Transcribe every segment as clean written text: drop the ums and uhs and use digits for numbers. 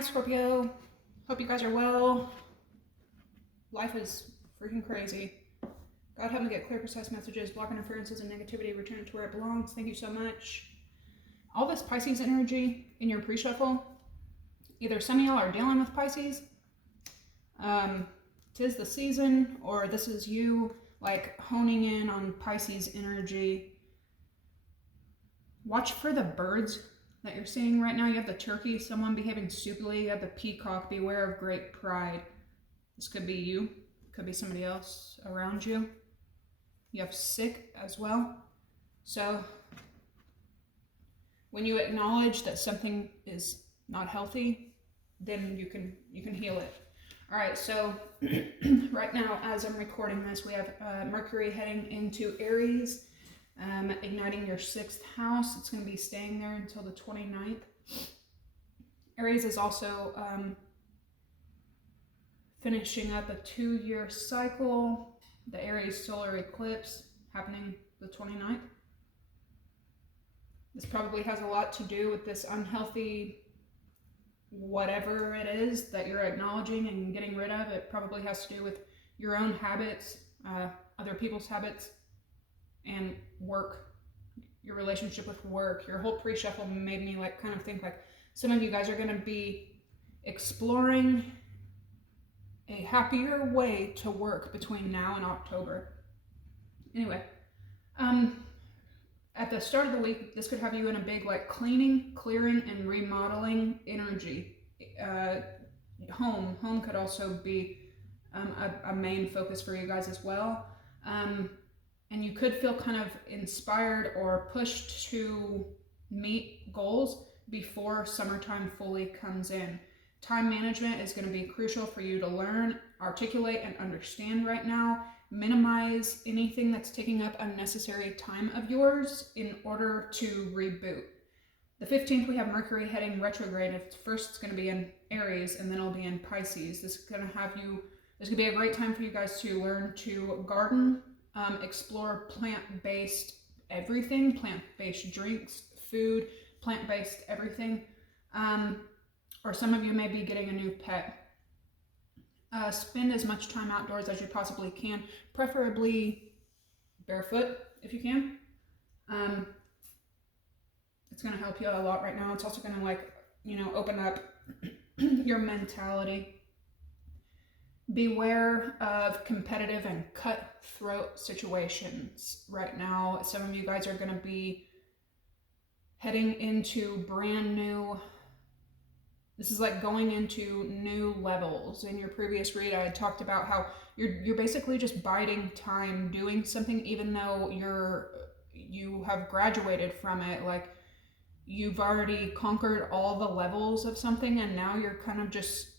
Hi, Scorpio. Hope you guys are well. Life is freaking crazy. God help me get clear, precise messages, block interferences and negativity, return it to where it belongs. Thank you so much. All this Pisces energy in your pre-shuffle, either some of y'all are dealing with Pisces, 'tis the season, or this is you like honing in on Pisces energy. Watch for the birds that you're seeing right now. You have the turkey, someone behaving stupidly. You have the peacock, beware of great pride. This could be you, could be somebody else around you. You have sick as well. So when you acknowledge that something is not healthy, then you can heal it. All right, so right now as I'm recording this, we have Mercury heading into Aries, igniting your 6th house. It's going to be staying there until the 29th. Aries is also finishing up a 2-year cycle. The Aries solar eclipse happening the 29th. This probably has a lot to do with this unhealthy whatever it is that you're acknowledging and getting rid of. It probably has to do with your own habits, other people's habits, and work, your relationship with work. Your whole pre-shuffle made me like kind of think like some of you guys are going to be exploring a happier way to work between now and October. Anyway, at the start of the week, this could have you in a big like cleaning, clearing, and remodeling energy. Home could also be a main focus for you guys as well. And you could feel kind of inspired or pushed to meet goals before summertime fully comes in. Time management is going to be crucial for you to learn, articulate, and understand right now. Minimize anything that's taking up unnecessary time of yours in order to reboot. The 15th, we have Mercury heading retrograde. First, it's going to be in Aries, and then it'll be in Pisces. This is going to be a great time for you guys to learn to garden, explore plant-based everything, plant-based drinks, food, plant-based everything. Or some of you may be getting a new pet. Spend as much time outdoors as you possibly can, preferably barefoot if you can. It's going to help you a lot right now. It's also going to open up your mentality. Beware of competitive and cutthroat situations right now. Some of you guys are going to be heading into brand new. This is like going into new levels. In your previous read, I had talked about how you're basically just biding time, doing something even though you have graduated from it. Like you've already conquered all the levels of something, and now you're kind of just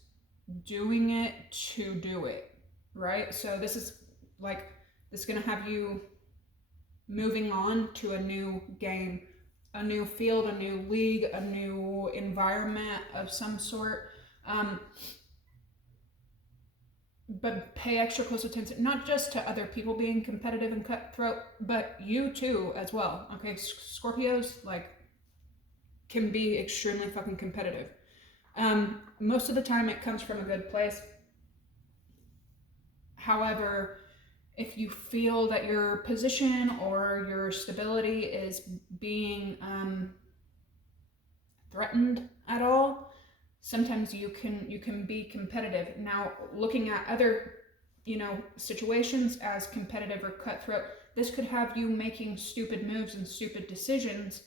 doing it to do it, right? So this is going to have you moving on to a new game, a new field, a new league, a new environment of some sort. But pay extra close attention, not just to other people being competitive and cutthroat, but you too as well. Okay, Scorpios can be extremely fucking competitive. Most of the time it comes from a good place. However, if you feel that your position or your stability is being threatened at all, sometimes you can be competitive. Now, looking at other situations as competitive or cutthroat, this could have you making stupid moves and stupid decisions.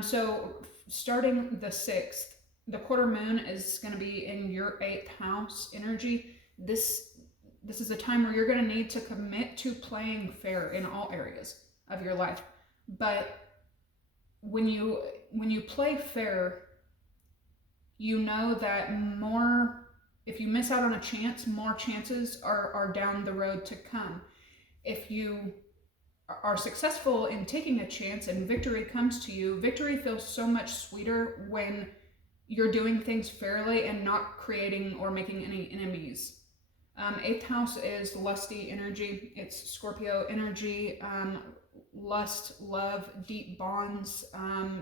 So starting the 6th, the quarter moon is going to be in your 8th house energy. This is a time where you're going to need to commit to playing fair in all areas of your life. But when you play fair, you know that if you miss out on a chance, more chances are down the road to come. If you are successful in taking a chance and victory comes to you, victory feels so much sweeter when you're doing things fairly and not creating or making any enemies. 8th house is lusty energy. It's Scorpio energy, lust, love, deep bonds,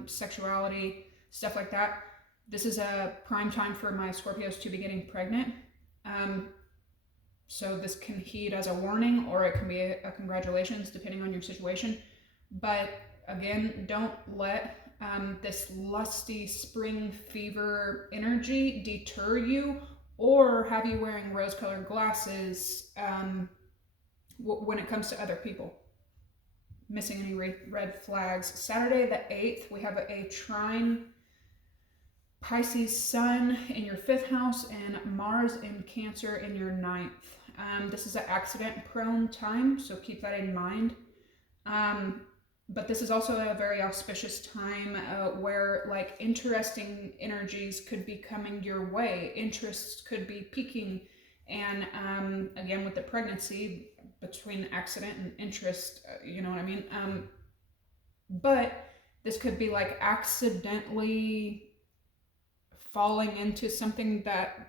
sexuality, stuff like that. This is a prime time for my Scorpios to be getting pregnant. So this can heed as a warning, or it can be a congratulations, depending on your situation. But again, don't let this lusty spring fever energy deter you or have you wearing rose-colored glasses when it comes to other people. Missing any red flags. Saturday the 8th, we have a trine Pisces Sun in your 5th house and Mars in Cancer in your 9th. This is an accident-prone time, so keep that in mind. But this is also a very auspicious time where like interesting energies could be coming your way. Interests could be peaking. And again, with the pregnancy, between accident and interest, you know what I mean? But this could be like accidentally falling into something that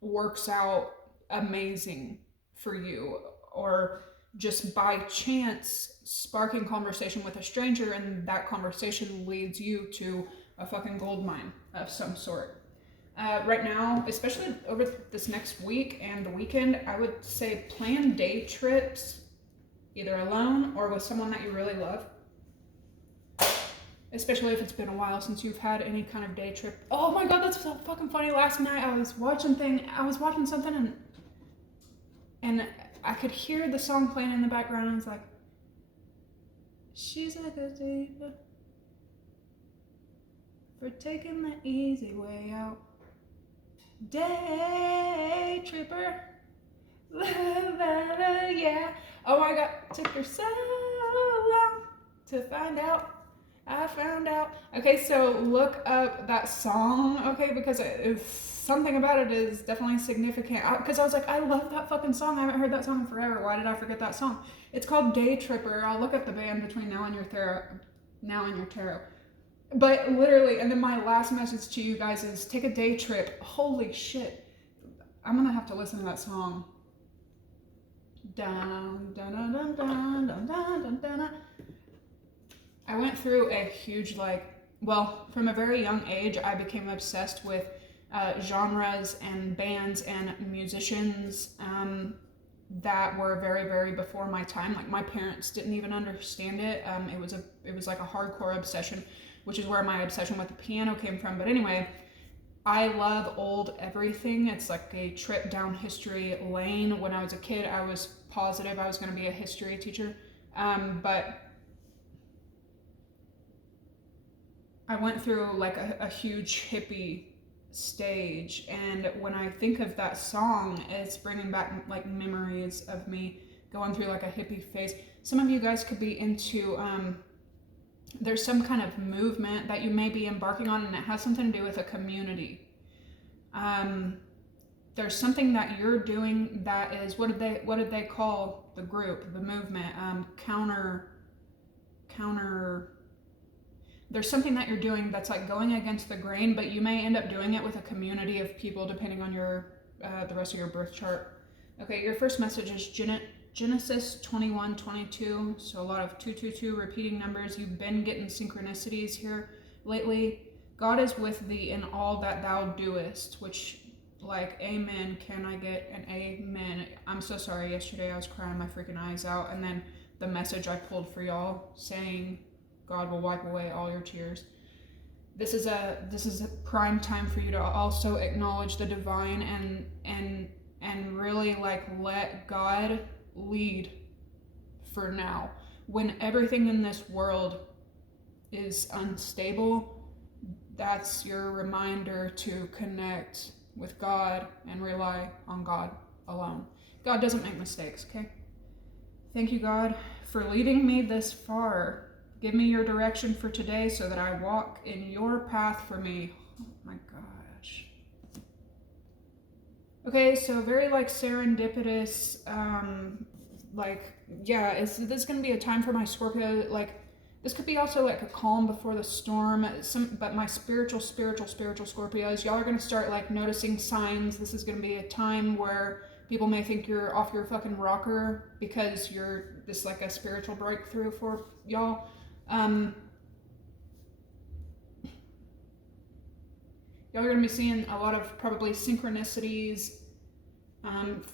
works out amazing for you, or just by chance sparking conversation with a stranger, and that conversation leads you to a fucking gold mine of some sort. Right now, especially over this next week and the weekend, I would say plan day trips, either alone or with someone that you really love. Especially if it's been a while since you've had any kind of day trip. Oh my god, that's so fucking funny. Last night I was watching something and I could hear the song playing in the background, and it's like, she's like a diva for taking the easy way out. Day tripper. La, la, la, yeah. Oh my god, took her so long to find out. I found out. Okay, so look up that song, okay, because something about it is definitely significant. Because I was like, I love that fucking song. I haven't heard that song in forever. Why did I forget that song? It's called Day Tripper. I'll look up the band between now and your tarot. But literally, and then my last message to you guys is take a day trip. Holy shit. I'm gonna have to listen to that song. Dun, dun, dun, dun, dun, dun, dun, dun, dun. I went through a huge, from a very young age, I became obsessed with genres and bands and musicians that were very, very before my time. Like, my parents didn't even understand it. It was like a hardcore obsession, which is where my obsession with the piano came from. But anyway, I love old everything. It's like a trip down history lane. When I was a kid, I was positive I was going to be a history teacher. But I went through like a huge hippie stage, and when I think of that song, it's bringing back like memories of me going through like a hippie phase. Some of you guys could be into there's some kind of movement that you may be embarking on, and it has something to do with a community. There's something that you're doing that is, what did they call the group, the movement? There's something that you're doing that's like going against the grain, but you may end up doing it with a community of people depending on your the rest of your birth chart. Okay, your first message is Genesis 21:22. So a lot of 222 repeating numbers. You've been getting synchronicities here lately. God is with thee in all that thou doest, which, like, amen. Can I get an amen? I'm so sorry. Yesterday I was crying my freaking eyes out, and then the message I pulled for y'all saying God will wipe away all your tears. This is a prime time for you to also acknowledge the divine and really like let God lead for now. When everything in this world is unstable, that's your reminder to connect with God and rely on God alone. God doesn't make mistakes, okay? Thank you, God, for leading me this far. Give me your direction for today so that I walk in your path for me. Oh my gosh. Okay, so very like serendipitous, is this going to be a time for my Scorpio? Like, this could be also like a calm before the storm. But my spiritual Scorpios, y'all are going to start like noticing signs. This is going to be a time where people may think you're off your fucking rocker because you're this like a spiritual breakthrough for y'all. Y'all are going to be seeing a lot of probably synchronicities,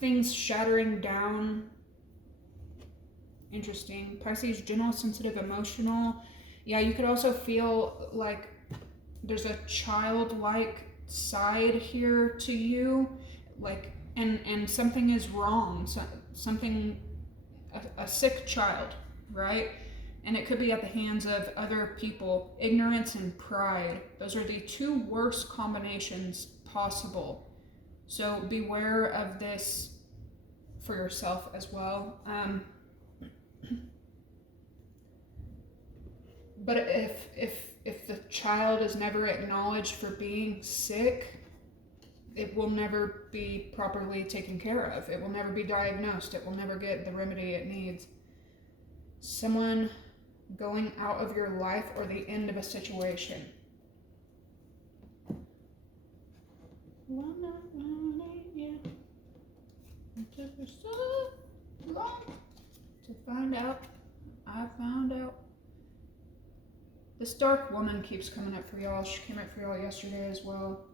things shattering down. Interesting. Pisces, gentle, sensitive, emotional. Yeah, you could also feel like there's a childlike side here to you, like, and something is wrong. Something, a sick child, right? And it could be at the hands of other people. Ignorance and pride. Those are the two worst combinations possible. So beware of this for yourself as well. But if the child is never acknowledged for being sick, it will never be properly taken care of. It will never be diagnosed. It will never get the remedy it needs. Someone going out of your life or the end of a situation. It took me so long to find out. I found out. This dark woman keeps coming up for y'all. She came up for y'all yesterday as well.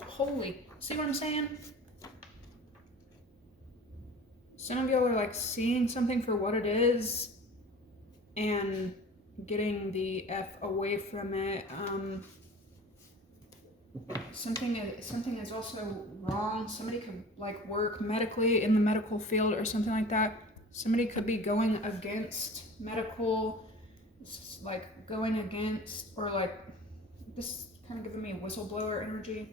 Holy, see what I'm saying? Some of y'all are like seeing something for what it is and getting the F away from it. Something is also wrong. Somebody could like work medically in the medical field or something like that. Somebody could be going against medical, like going against, or like this kind of giving me whistleblower energy.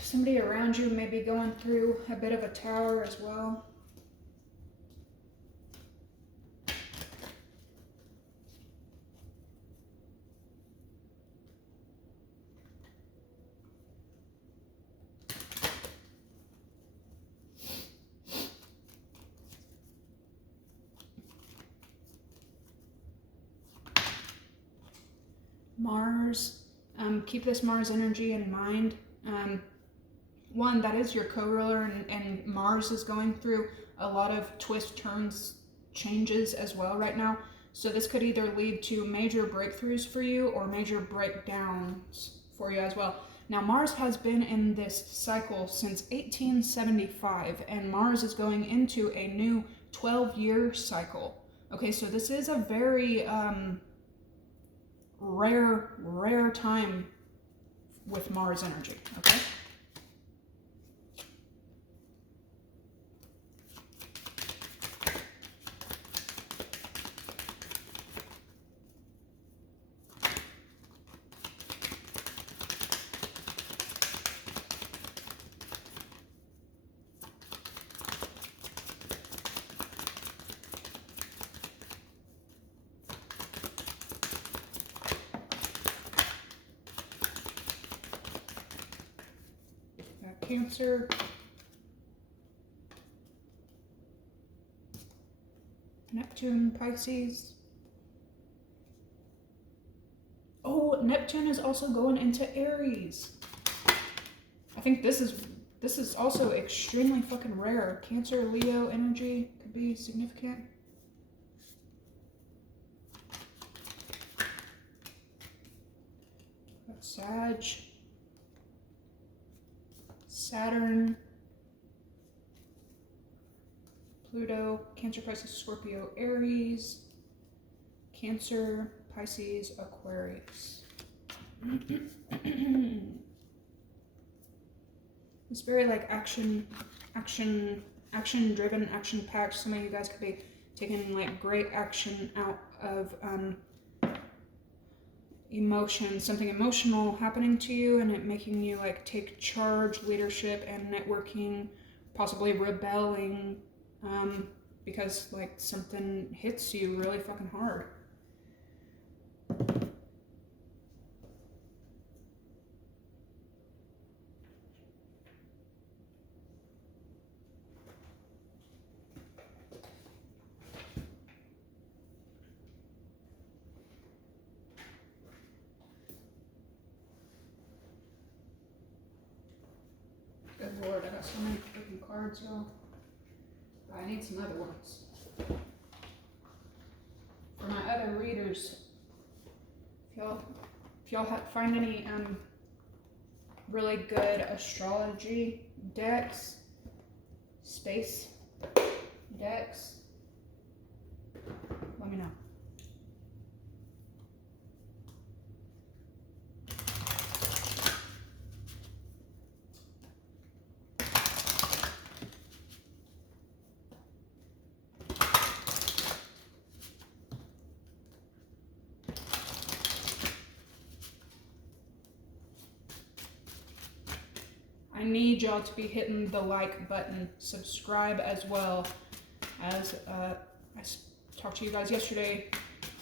Somebody around you may be going through a bit of a tower as well. Mars, keep this Mars energy in mind. One, that is your co-ruler, and Mars is going through a lot of twists, turns, changes as well right now. So this could either lead to major breakthroughs for you or major breakdowns for you as well. Now, Mars has been in this cycle since 1875, and Mars is going into a new 12-year cycle. Okay, so this is a very rare time with Mars energy, okay? Cancer, Neptune, Pisces. Oh, Neptune is also going into Aries. I think this is also extremely fucking rare. Cancer, Leo energy could be significant. Sag, Saturn, Pluto, Cancer, Pisces, Scorpio, Aries, Cancer, Pisces, Aquarius. It's very like action driven, action packed. Some of you guys could be taking like great action out of emotion, something emotional happening to you, and it making you like take charge, leadership, and networking, possibly rebelling, because like something hits you really fucking hard. got so many freaking cards, y'all. I need some other ones. For my other readers, if y'all find any really good astrology decks, space decks, let me know. I need y'all to be hitting the like button, subscribe as well. As I talked to you guys yesterday,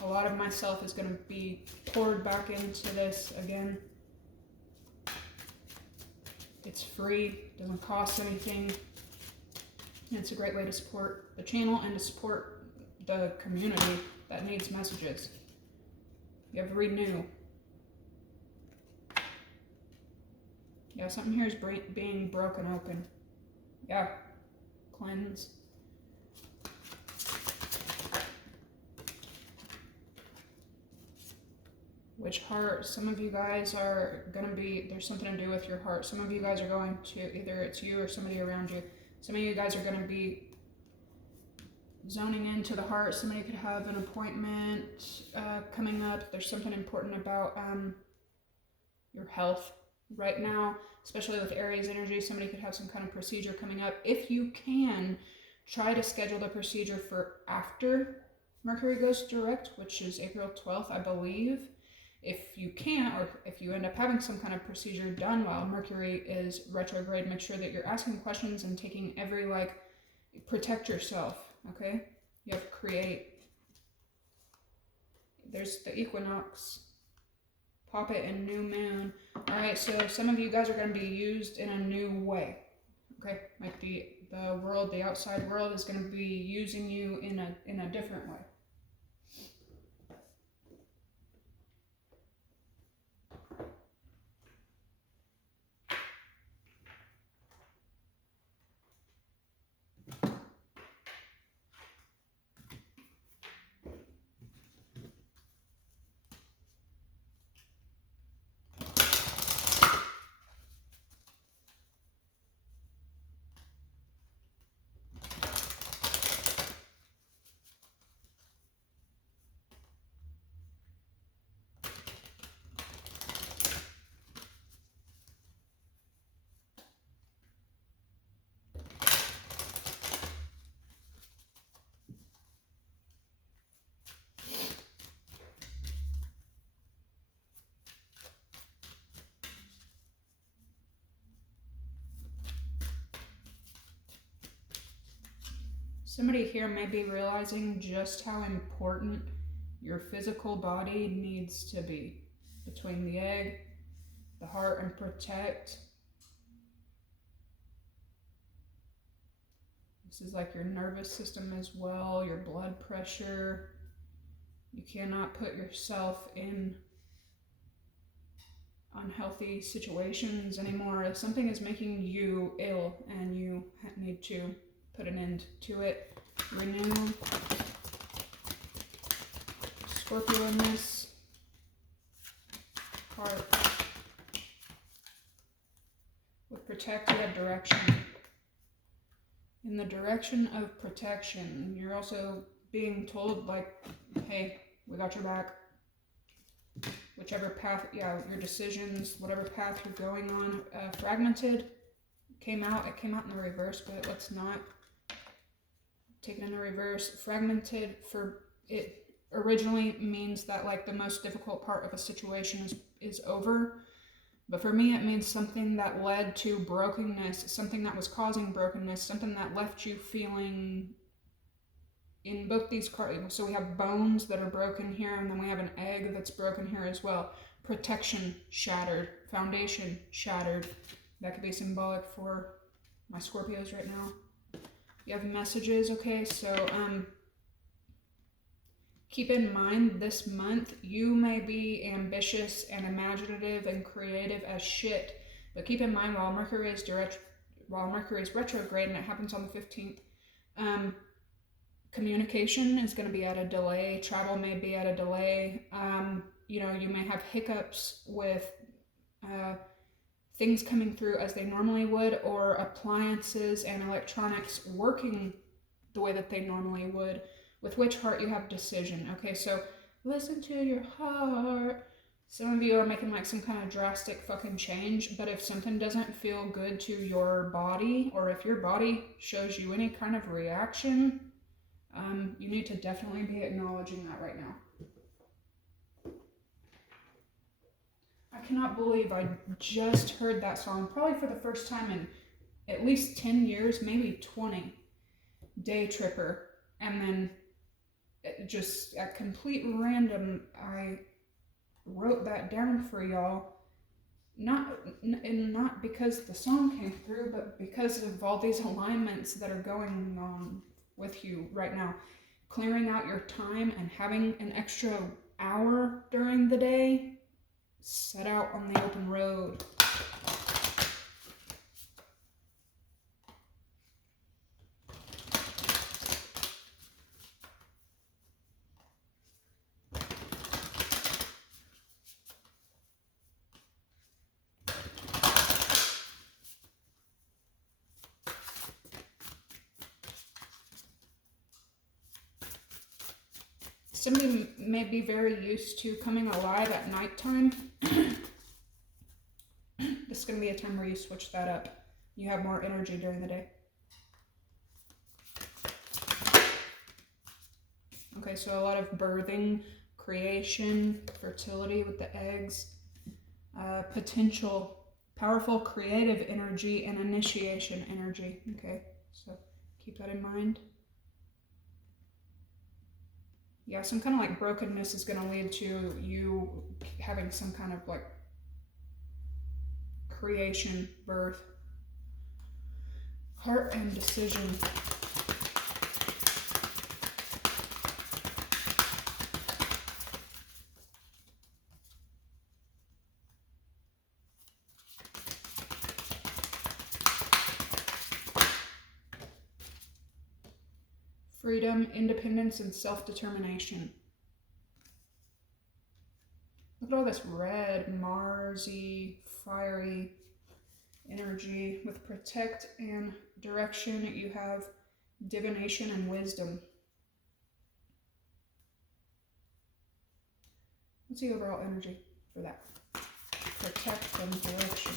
a lot of myself is going to be poured back into this again. It's free, doesn't cost anything, and it's a great way to support the channel and to support the community that needs messages. You have to renew. Yeah, something here is being broken open. Yeah, cleanse. Which heart? Some of you guys are going to be, there's something to do with your heart. Some of you guys are going to, either it's you or somebody around you. Some of you guys are going to be zoning into the heart. Somebody could have an appointment coming up. There's something important about your health right now, especially with Aries energy. Somebody could have some kind of procedure coming up. If you can, try to schedule the procedure for after Mercury goes direct, which is April 12th, I believe. If you can't, or if you end up having some kind of procedure done while Mercury is retrograde, make sure that you're asking questions and taking every, protect yourself, okay? You have to create. There's the equinox. Pop it in new moon. All right, so some of you guys are going to be used in a new way, okay? Like the world, the outside world is going to be using you in a different way. Somebody here may be realizing just how important your physical body needs to be between the egg, the heart, and protect. This is like your nervous system as well, your blood pressure. You cannot put yourself in unhealthy situations anymore. If something is making you ill and you need to put an end to it, renew. Scorpio in this part. With protect, you have direction. In the direction of protection, you're also being told, hey, we got your back. Whichever path, your decisions, whatever path you're going on. Fragmented came out. It came out in the reverse, but let's not take it in the reverse. Fragmented, for it originally means that the most difficult part of a situation is over. But for me, it means something that led to brokenness, something that was causing brokenness, something that left you feeling in both these cards. So we have bones that are broken here, and then we have an egg that's broken here as well. Protection shattered, foundation shattered. That could be symbolic for my Scorpios right now. You have messages, okay? So keep in mind this month, you may be ambitious and imaginative and creative as shit. But keep in mind, while Mercury is while Mercury is retrograde, and it happens on the 15th. Communication is going to be at a delay. Travel may be at a delay. You know, you may have hiccups with things coming through as they normally would, or appliances and electronics working the way that they normally would. With which heart you have decision. Okay, so listen to your heart. Some of you are making like some kind of drastic fucking change, but if something doesn't feel good to your body, or if your body shows you any kind of reaction, you need to definitely be acknowledging that right now. I cannot believe I just heard that song, probably for the first time in at least 10 years, maybe 20. Day Tripper. And then just at complete random, I wrote that down for y'all. Not because the song came through, but because of all these alignments that are going on with you right now. Clearing out your time and having an extra hour during the day, set out on the open road. Some of you may be very used to coming alive at nighttime. This is going to be a time where you switch that up. You have more energy during the day. Okay, so a lot of birthing, creation, fertility with the eggs, potential, powerful creative energy, and initiation energy. Okay, so keep that in mind. Yeah, some kind of like brokenness is going to lead to you having some kind of like creation, birth, heart, and decision. Freedom, independence, and self-determination. Look at all this red, Marsy, fiery energy. With protect and direction, you have divination and wisdom. What's the overall energy for that? Protect and direction.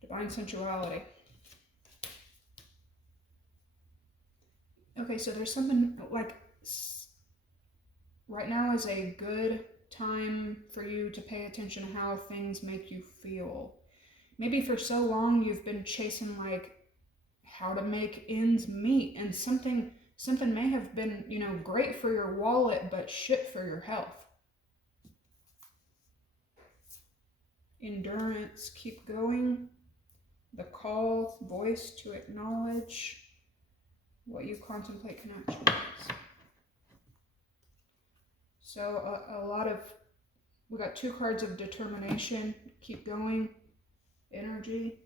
Divine sensuality. Okay, so there's something like right now is a good time for you to pay attention to how things make you feel. Maybe for so long you've been chasing like how to make ends meet, and something may have been, you know, great for your wallet but shit for your health. Endurance, keep going. The call, voice to acknowledge what you contemplate connection is. So a lot of, we got 2 cards of determination, keep going, energy.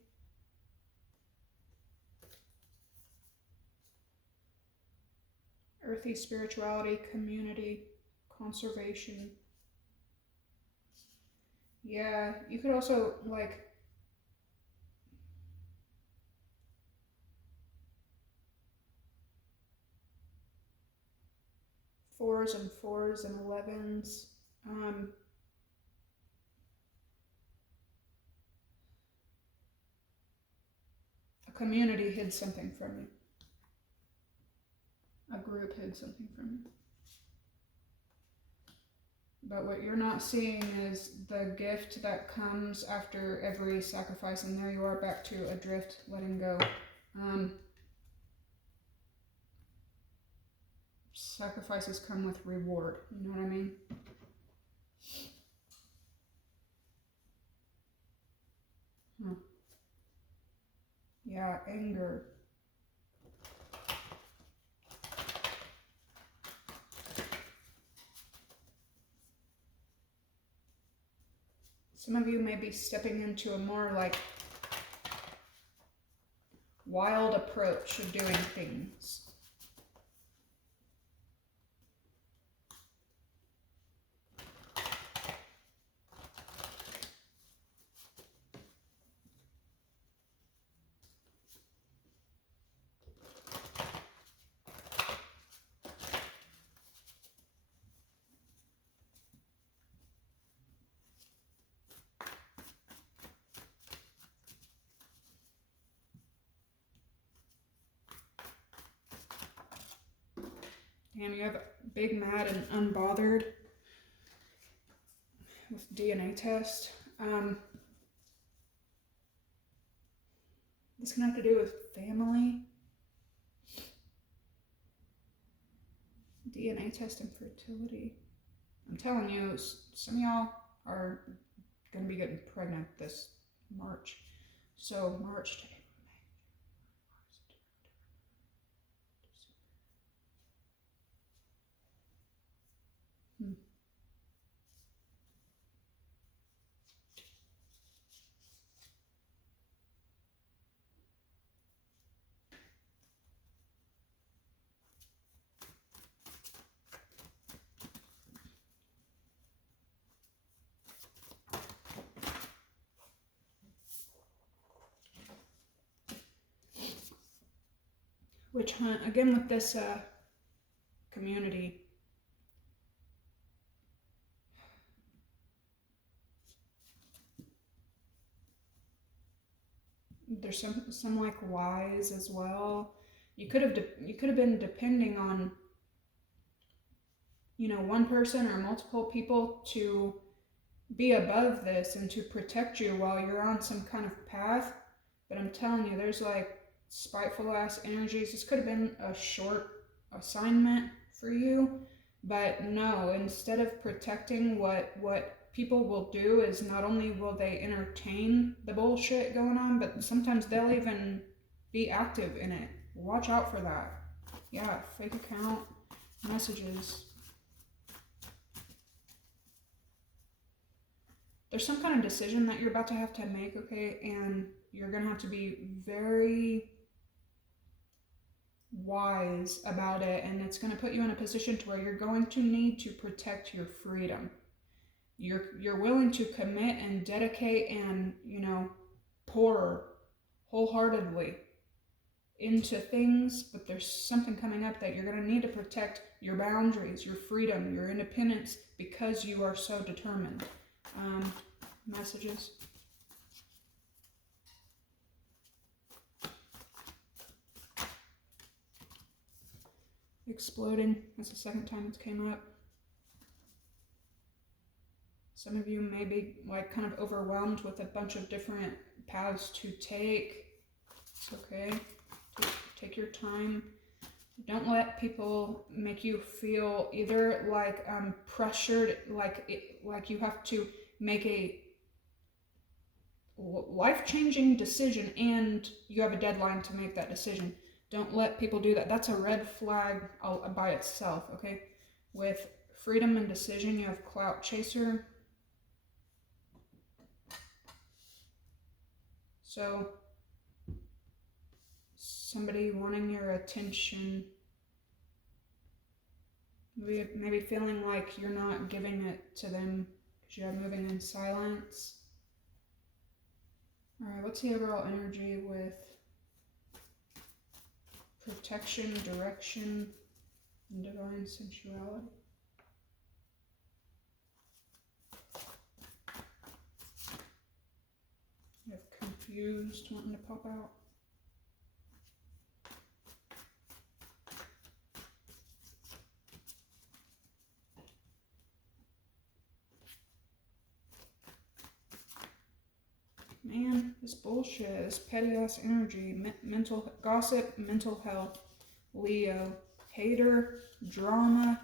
Earthy spirituality, community, conservation. Yeah, you could also like, fours and 11s. A community hid something from you. A group hid something from you. But what you're not seeing is the gift that comes after every sacrifice, and there you are back to adrift, letting go. Sacrifices come with reward, you know what I mean? Yeah, anger. Some of you may be stepping into a more like wild approach of doing things. Damn, you have big, mad, and unbothered with DNA test. This can have to do with family. DNA test and fertility. I'm telling you, some of y'all are going to be getting pregnant this March. So March, witch hunt again with this community. There's some like wise as well. You could have been depending on, you know, one person or multiple people to be above this and to protect you while you're on some kind of path. But I'm telling you, there's like spiteful ass energies. This could have been a short assignment for you, but no, instead of protecting, what people will do is not only will they entertain the bullshit going on, but sometimes they'll even be active in it. Watch out for that. Yeah, fake account messages. There's some kind of decision that you're about to have to make, okay? And you're going to have to be very wise about it. And it's going to put you in a position to where you're going to need to protect your freedom. You're willing to commit and dedicate and, you know, pour wholeheartedly into things, but there's something coming up that you're going to need to protect your boundaries, your freedom, your independence, because you are so determined. Messages. Exploding. That's the second time it's came up. Some of you may be like kind of overwhelmed with a bunch of different paths to take. It's okay. Take your time. Don't let people make you feel either like pressured, like you have to make a life-changing decision and you have a deadline to make that decision. Don't let people do that. That's a red flag by itself, okay? With freedom and decision, you have clout chaser. So somebody wanting your attention, maybe feeling like you're not giving it to them because you're moving in silence. All right, what's the overall energy with protection, direction, and divine sensuality? You have confused, wanting to pop out. Man, this bullshit, this petty ass energy, mental gossip, mental health, Leo, hater, drama,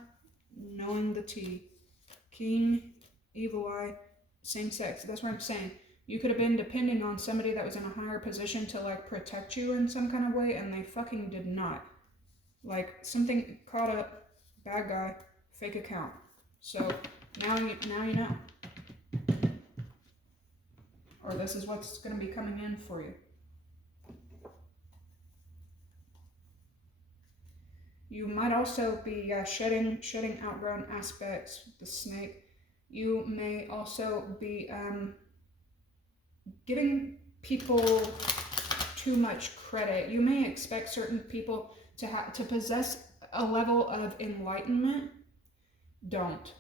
knowing the tea, king, evil eye, same sex. That's what I'm saying. You could have been depending on somebody that was in a higher position to like protect you in some kind of way, and they fucking did not. Like something caught up, bad guy, fake account. So now you know. or this is what's going to be coming in for you. You might also be shedding outgrown aspects with the snake. You may also be giving people too much credit. You may expect certain people to possess a level of enlightenment. Don't.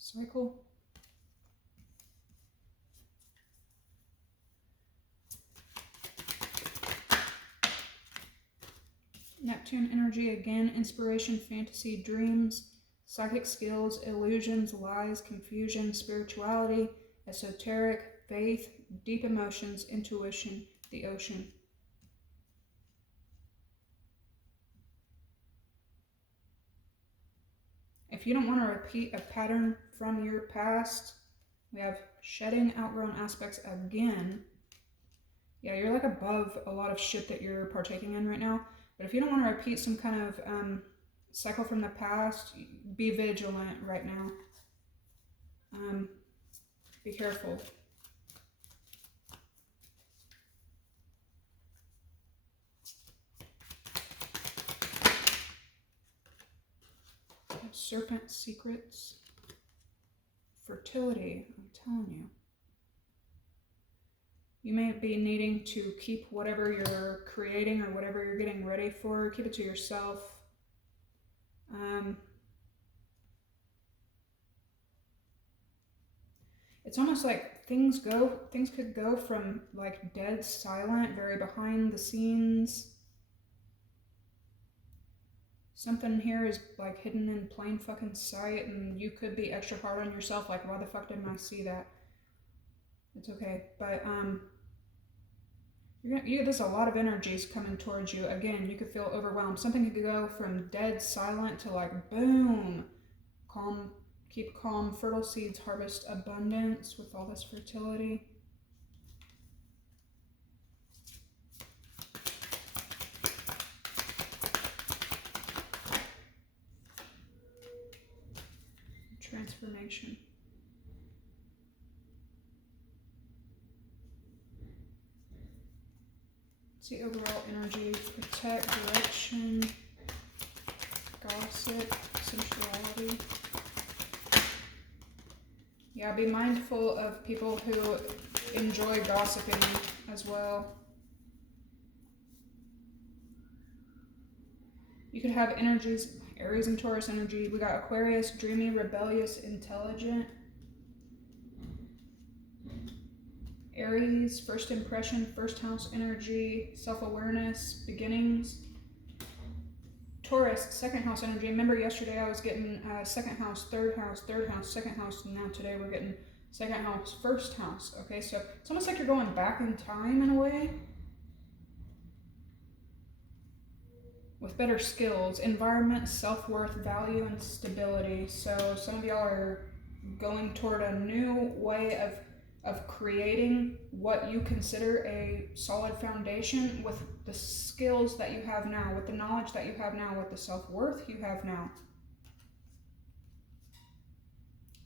Cycle. Neptune energy again, inspiration, fantasy, dreams, psychic skills, illusions, lies, confusion, spirituality, esoteric, faith, deep emotions, intuition, the ocean. If you don't want to repeat a pattern from your past, we have shedding outgrown aspects again. Yeah, you're like above a lot of shit that you're partaking in right now. But if you don't want to repeat some kind of cycle from the past, be vigilant right now. Be careful. Serpent secrets. Fertility, I'm telling you. You may be needing to keep whatever you're creating or whatever you're getting ready for, keep it to yourself. It's almost like things could go from like dead silent, very behind the scenes. Something here is like hidden in plain fucking sight, and you could be extra hard on yourself, like, why the fuck didn't I see that? It's okay, but there's a lot of energies coming towards you. Again, you could feel overwhelmed. Something could go from dead silent to like boom, calm, keep calm, fertile seeds, harvest abundance with all this fertility. Transformation. See overall energy, protect, direction, gossip, sensuality. Yeah, be mindful of people who enjoy gossiping as well. You could have energies, Aries and Taurus energy. We got Aquarius, dreamy, rebellious, intelligent. Aries, first impression, first house energy, self-awareness, beginnings. Taurus, second house energy. Remember yesterday I was getting second house, third house, second house, and now today we're getting second house, first house. Okay, so it's almost like you're going back in time in a way. With better skills, environment, self-worth, value, and stability. So some of y'all are going toward a new way of creating what you consider a solid foundation with the skills that you have now, with the knowledge that you have now, with the self-worth you have now.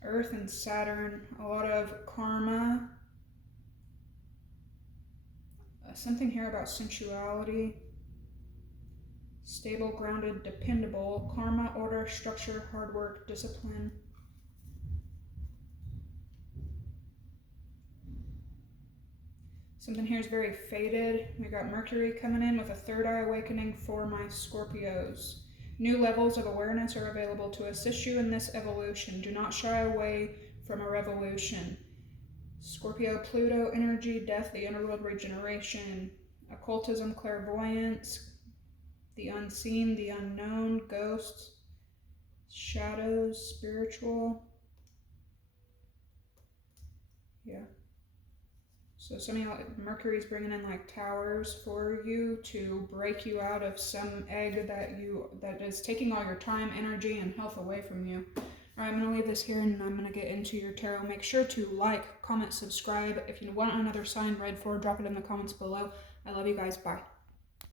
Earth and Saturn, a lot of karma. Something here about sensuality. Stable, grounded, dependable. Karma, order, structure, hard work, discipline. Something here is very faded. We got Mercury coming in with a third eye awakening for my Scorpios. New levels of awareness are available to assist you in this evolution. Do not shy away from a revolution. Scorpio, Pluto energy, death, the underworld, regeneration, occultism, clairvoyance, the unseen, the unknown, ghosts, shadows, spiritual. Yeah. So some of y'all, Mercury's bringing in like towers for you to break you out of some egg that is taking all your time, energy, and health away from you. All right, I'm going to leave this here and I'm going to get into your tarot. Make sure to like, comment, subscribe. If you want another sign read for, drop it in the comments below. I love you guys. Bye.